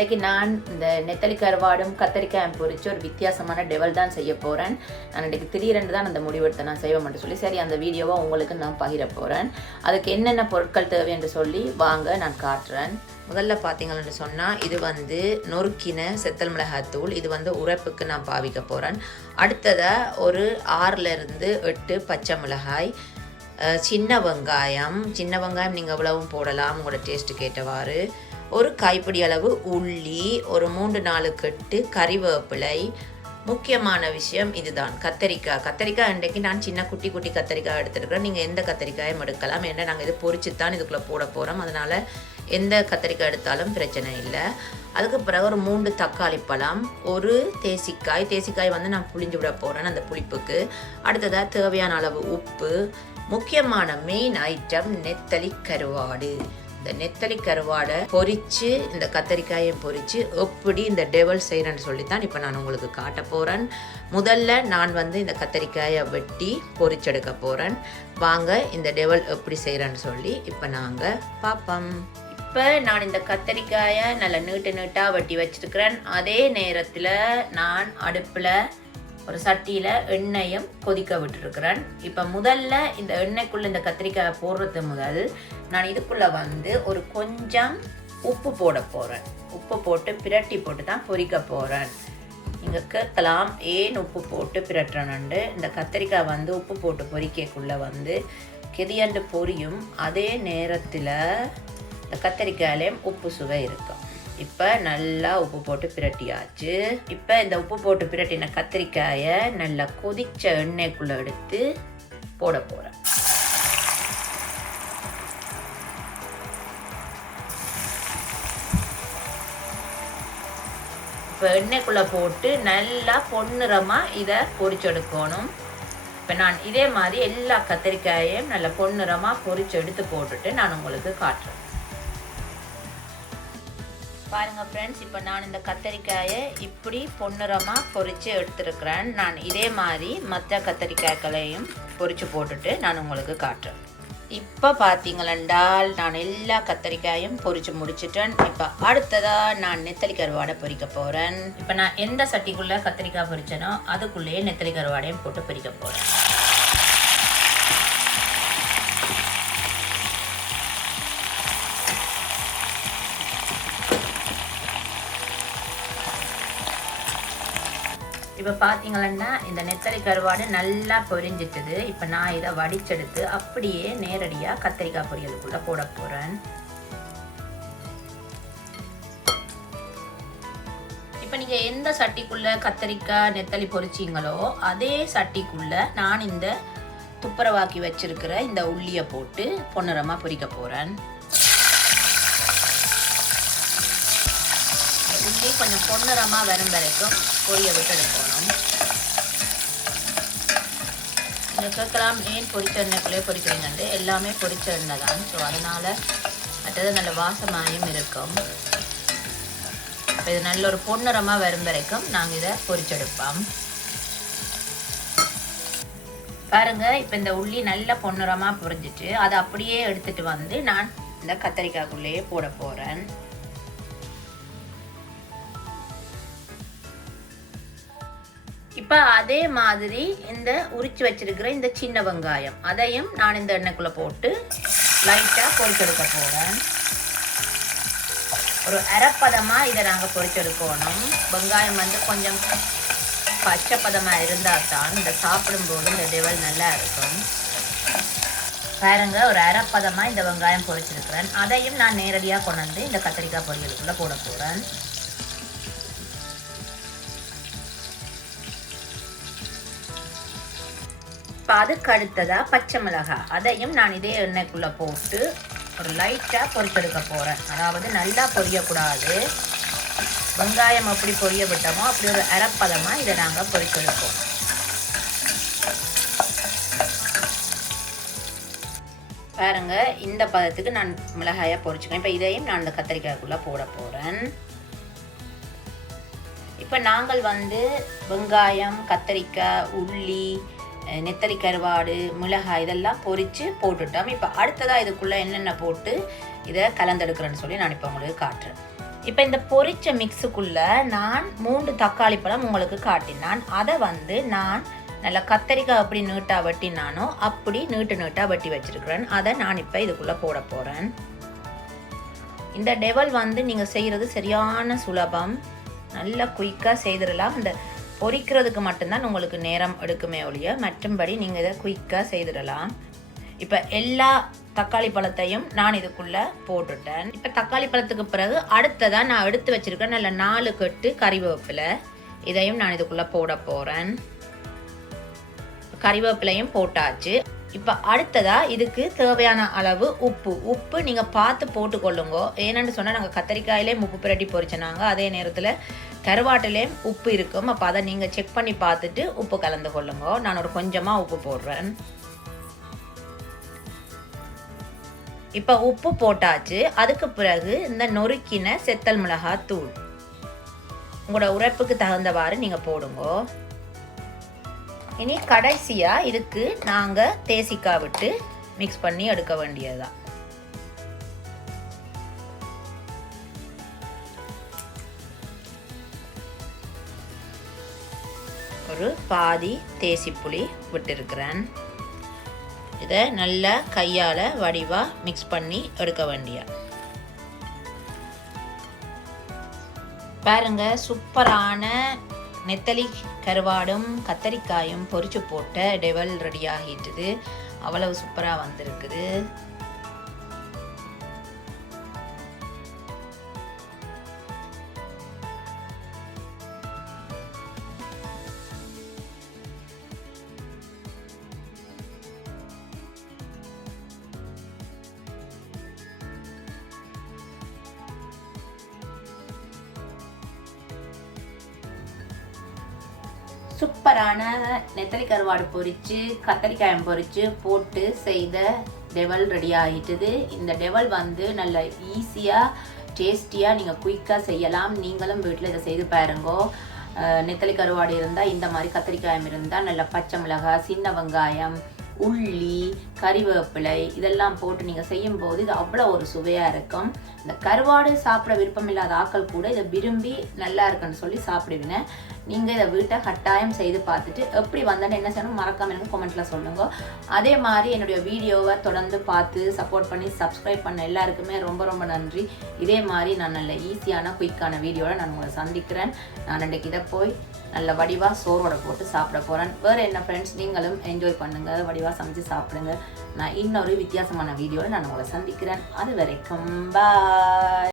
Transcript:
இன்றைக்கு நான் இந்த நெத்தலி கருவாடும் கத்தரிக்காயும் பொரிச்சு ஒரு வித்தியாசமான டெவல் தான் செய்ய போகிறேன். நான் இன்றைக்கு திடீரென்று தான் அந்த முடிவெடுத்து நான் செய்வேன் சொல்லி சரி அந்த வீடியோவை உங்களுக்கு நான் பகிர போகிறேன். அதுக்கு என்னென்ன பொருட்கள் தேவை என்று சொல்லி வாங்க நான் காட்டுறேன். முதல்ல பார்த்தீங்கன்னு சொன்னால் இது வந்து நொறுக்கின செத்தல் மிளகாத்தூள். இது வந்து உரைப்புக்கு நான் பாவிக்க போகிறேன். அடுத்ததாக ஒரு 6 to 8 பச்சை மிளகாய், சின்ன வெங்காயம் நீங்கள் எவ்வளவும் போடலாம் உங்களோட டேஸ்ட்டுக்கு ஏற்றவாறு, ஒரு கைப்பிடி அளவு உள்ளி, ஒரு 3-4 கட்டு கறிவேப்பிலை. முக்கியமான விஷயம் இதுதான் கத்தரிக்காய் இன்றைக்கு நான் சின்ன குட்டி கத்தரிக்காய் எடுத்துருக்கிறேன். நீங்கள் எந்த கத்தரிக்காயும் எடுக்கலாம். ஏன்னா நாங்கள் இது பொரிச்சு தான் இதுக்குள்ளே போட போகிறோம். அதனால் எந்த கத்தரிக்காய் எடுத்தாலும் பிரச்சனை இல்லை. அதுக்கு பிறகு ஒரு 3 தக்காளி பழம், ஒரு தேசிக்காய் வந்து நான் புளிஞ்சு விட போகிறேன் அந்த புளிப்புக்கு. அடுத்ததாக தேவையான அளவு உப்பு. முக்கியமான மெயின் ஐட்டம் நெத்தலி கருவாடு. இந்த நெத்தலி கருவாடை பொரித்து இந்த கத்தரிக்காயை பொரித்து எப்படி இந்த டெவல் செய்கிறேன்னு சொல்லித்தான் இப்போ நான் உங்களுக்கு காட்ட போகிறேன். முதல்ல நான் வந்து இந்த கத்தரிக்காயை வெட்டி பொரிச்செடுக்க போகிறேன். வாங்க இந்த டெவல் எப்படி செய்கிறேன்னு சொல்லி இப்போ நாங்கள் பார்ப்போம். இப்போ நான் இந்த கத்தரிக்காயை நல்லா நீட்டாக வெட்டி வச்சிருக்கிறேன். அதே நேரத்தில் நான் அடுப்பில் ஒரு சட்டியில் எண்ணெயும் கொதிக்க விட்டுருக்கிறேன். இப்போ முதல்ல இந்த எண்ணெய்க்குள்ளே இந்த கத்திரிக்காயை போடுறது முதல் நான் இதுக்குள்ளே வந்து ஒரு கொஞ்சம் உப்பு போட போகிறேன். உப்பு போட்டு பிரட்டி போட்டு தான் பொரிக்க போகிறேன். நீங்கள் கேட்கலாம் ஏன் உப்பு போட்டு பிரட்டுறேன்னு. இந்த கத்திரிக்காய் வந்து உப்பு போட்டு பொரிக்கக்குள்ளே வந்து கெதியண்டு பொரியும். அதே நேரத்தில் இந்த கத்திரிக்காயிலையும் உப்பு சுவை இருக்கும். இப்போ நல்லா உப்பு போட்டு பிரட்டியாச்சு. இப்போ இந்த உப்பு போட்டு பிரட்டின கத்திரிக்காயை நல்லா கொதிச்ச எண்ணெய்க்குள்ளே எடுத்து போட போகிறேன். இப்போ எண்ணெய்க்குள்ளே போட்டு நல்லா பொன்னிறமாக இதை பொரிச்செடுக்கணும். இப்போ நான் இதே மாதிரி எல்லா கத்திரிக்காயையும் நல்லா பொன்னிறமாக பொரிச்சு எடுத்து போட்டுட்டு நான் உங்களுக்கு காட்டுறேன். பாருங்கள் ஃப்ரெண்ட்ஸ், இப்போ நான் இந்த கத்தரிக்காயை இப்படி பொன்னிறமாக பொரித்து எடுத்துருக்கிறேன். நான் இதே மாதிரி மற்ற கத்தரிக்காய்களையும் பொரித்து போட்டுட்டு நான் உங்களுக்கு காட்டுறேன். இப்போ பார்த்தீங்களென்றால் நான் எல்லா கத்தரிக்காயும் பொரித்து முடிச்சிட்டேன். இப்போ அடுத்ததாக நான் நெத்தலி கருவாடை பொரிக்க போகிறேன். இப்போ நான் எந்த சட்டிக்குள்ளே கத்தரிக்காய் பொரிச்சேனோ அதுக்குள்ளேயே நெத்தலி கருவாடையும் போட்டு பொரிக்க போகிறேன். இப்போ பார்த்தீங்கன்னா இந்த நெத்தலி கருவாடு நல்லா பொரிஞ்சிட்டுது. இப்போ நான் இதை வடிச்செடுத்து அப்படியே நேரடியாக கத்திரிக்காய் பொரியலுக்குள்ளே போட போகிறேன். இப்போ நீங்கள் எந்த சட்டிக்குள்ளே கத்திரிக்காய் நெத்தலி பொரிச்சிங்களோ அதே சட்டிக்குள்ளே நான் இந்த துப்புரவாக்கி வச்சிருக்கிற இந்த உள்ளியை போட்டு பொன்னிறமாக பொரிக்க போகிறேன். உள்ளி கொஞ்சம் பொன்னிறமாக வரும் வரைக்கும் பொரிய விட்டு எடுக்கணும். நீங்கள் கேட்கலாம் ஏன் பொரிச்ச எண்ணெய்க்குள்ளே பொரிக்கிறீங்கன்ட்டு. எல்லாமே பொரிச்ச எண்ணெய் தான். ஸோ அதனால் மற்றது நல்ல வாசமாயும் இருக்கும். இப்போ இது நல்ல ஒரு பொன்னிறமாக வரும் வரைக்கும் நாங்கள் இதை பொரிச்செடுப்போம். பாருங்கள், இப்போ இந்த உள்ளி நல்ல பொன்னிறமாக பொரிஞ்சிட்டு அதை அப்படியே எடுத்துகிட்டு வந்து நான் இந்த கத்தரிக்காய்க்குள்ளேயே போட போகிறேன். இப்போ அதே மாதிரி இந்த உரிச்சு வச்சிருக்கிற இந்த சின்ன வெங்காயம் அதையும் நான் இந்த எண்ணெய்க்குள்ளே போட்டு லைட்டாக பொரிச்செடுக்க போகிறேன். ஒரு அரைப்பதமாக இதை நாங்கள் பொரிச்செடுக்கணும். வெங்காயம் வந்து கொஞ்சம் பச்சை பதமாக இருந்தால் தான் இந்த சாப்பிடும்போது இந்த டெவல் நல்லா இருக்கும். பாருங்க, ஒரு அரைப்பதமாக இந்த வெங்காயம் பொரிச்சிருக்கிறேன். அதையும் நான் நேரடியாக கொண்டு வந்து இந்த கத்திரிக்காய் பொரியலுக்குள்ளே போட போகிறேன். அதுக்கு அடுத்ததாக பச்சை மிளகாய் அதையும் நான் இதே எண்ணெய்க்குள்ளே போட்டு ஒரு லைட்டாக பொரிச்செடுக்க போகிறேன். அதாவது நல்லா பொரியக்கூடாது. வெங்காயம் எப்படி பொரிய விட்டோமோ அப்படி ஒரு அரைப்பதமாக இதை நாங்கள் பொரிச்செடுப்போம். பாருங்க, இந்த பதத்துக்கு நான் மிளகாயை பொரிச்சுக்கேன். இப்போ இதையும் நான் இந்த கத்திரிக்காய்க்குள்ளே போட போகிறேன். இப்போ நாங்கள் வந்து வெங்காயம், கத்திரிக்காய், உள்ளி, நெத்தலி கருவாடு, மிளகாய் இதெல்லாம் பொரித்து போட்டுட்டோம். இப்போ அடுத்ததாக இதுக்குள்ளே என்னென்ன போட்டு இதை கலந்தெடுக்கிறேன்னு சொல்லி நான் இப்போ உங்களுக்கு காட்டுறேன். இப்போ இந்த பொரிச்ச மிக்ஸுக்குள்ளே நான் 3 தக்காளி பழம் உங்களுக்கு காட்டினான். அதை நான் நல்லா கத்தரிக்காய் அப்படி நீட்டாக வெட்டினானோ அப்படி நீட்டாக வெட்டி வச்சுருக்கிறேன். அதை நான் இப்போ இதுக்குள்ளே போட போகிறேன். இந்த டெவல் நீங்கள் செய்கிறது சரியான சுலபம். நல்லா குயிக்காக செய்திடலாம். இந்த பொரிக்கிறதுக்கு மட்டும்தான் உங்களுக்கு நேரம் எடுக்குமே ஒழிய மற்றும்படி நீங்கள் இதை குயிக்காக செய்திடலாம். இப்போ எல்லா தக்காளி பழத்தையும் நான் இதுக்குள்ளே போட்டுட்டேன். இப்போ தக்காளி பழத்துக்கு பிறகு அடுத்ததாக நான் எடுத்து வச்சுருக்கேன் நல்ல 4 கட்டு கறிவேப்பிலை. இதையும் நான் இதுக்குள்ளே போட போகிறேன். கறிவேப்பிலையும் போட்டாச்சு. இப்போ அடுத்ததாக இதுக்கு தேவையான அளவு உப்பு நீங்கள் பார்த்து போட்டுக்கொள்ளுங்க. ஏன்னு சொன்னால் நாங்கள் கத்தரிக்காயிலேயும் உப்பு பிரட்டி பொரிச்சினாங்க. அதே நேரத்தில் கருவாட்டிலேயும் உப்பு இருக்கும். அப்போ அதை நீங்கள் செக் பண்ணி பார்த்துட்டு உப்பு கலந்து கொள்ளுங்க. நான் ஒரு கொஞ்சமாக உப்பு போடுறேன். இப்போ உப்பு போட்டாச்சு. அதுக்கு பிறகு இந்த நொறுக்கின செத்தல் மிளகாய் தூள் உங்களோட உரைப்புக்கு தகுந்தவாறு நீங்கள் போடுங்க. இனி கடைசியாக இதுக்கு நாங்கள் தேசிக்காய் விட்டு மிக்ஸ் பண்ணி எடுக்க வேண்டியதுதான். ஒரு பாதி தேசிப்புளி விட்டுருக்கிறேன். இதை நல்லா கையால் வடிவாக மிக்ஸ் பண்ணி எடுக்க வேண்டிய பாருங்க. சூப்பரான நெத்தலி கருவாடும் கத்தரிக்காயும் பொரிச்சு போட்ட டெவல் ரெடி ஆகிட்டுது. அவ்வளவு சூப்பராக வந்திருக்குது. சூப்பரான நெத்தலி கருவாடு பொரிச்சு கத்தரிக்காயம் பொரிச்சு போட்டு செய்த டெவல் ரெடி ஆகிட்டுது. இந்த டெவல் நல்ல ஈஸியாக டேஸ்டியாக நீங்கள் குயிக்காக செய்யலாம். நீங்களும் வீட்டில் இதை செய்து பாருங்கோ. நெத்தலி கருவாடு இருந்தால் இந்த மாதிரி கத்தரிக்காயம் இருந்தால் நல்ல பச்சை மிளகாய், சின்ன வெங்காயம், உள்ளி, கறிவேப்பிலை இதெல்லாம் போட்டு நீங்கள் செய்யும்போது இது அவ்வளோ ஒரு சுவையாக இருக்கும். இந்த கருவாடு சாப்பிட விருப்பம் இல்லாத ஆட்கள் கூட இதை விரும்பி நல்லா இருக்குன்னு சொல்லி சாப்பிடுவினேன். நீங்கள் இதை வீட்டை கட்டாயம் செய்து பார்த்துட்டு எப்படி வந்தேன்னு என்ன செய்யணும் மறக்காம எனக்கு கமெண்ட்டில் சொல்லுங்க. அதே மாதிரி என்னுடைய வீடியோவை தொடர்ந்து பார்த்து சப்போர்ட் பண்ணி சப்ஸ்கிரைப் பண்ண எல்லாருக்குமே ரொம்ப ரொம்ப நன்றி. இதே மாதிரி நான் நல்ல ஈஸியான குயிக்கான வீடியோவில் நான் உங்களை சந்திக்கிறேன். நான் இன்றைக்கு இதை போய் நல்ல வடிவாக சோறோட போட்டு சாப்பிட போகிறேன். வேறு என்ன ஃப்ரெண்ட்ஸ், நீங்களும் என்ஜாய் பண்ணுங்கள், வடிவாக சமைச்சு சாப்பிடுங்க. நான் இன்னொரு வித்தியாசமான வீடியோவில் நான் உங்களை சந்திக்கிறேன். அது வரைக்கும் பாய்.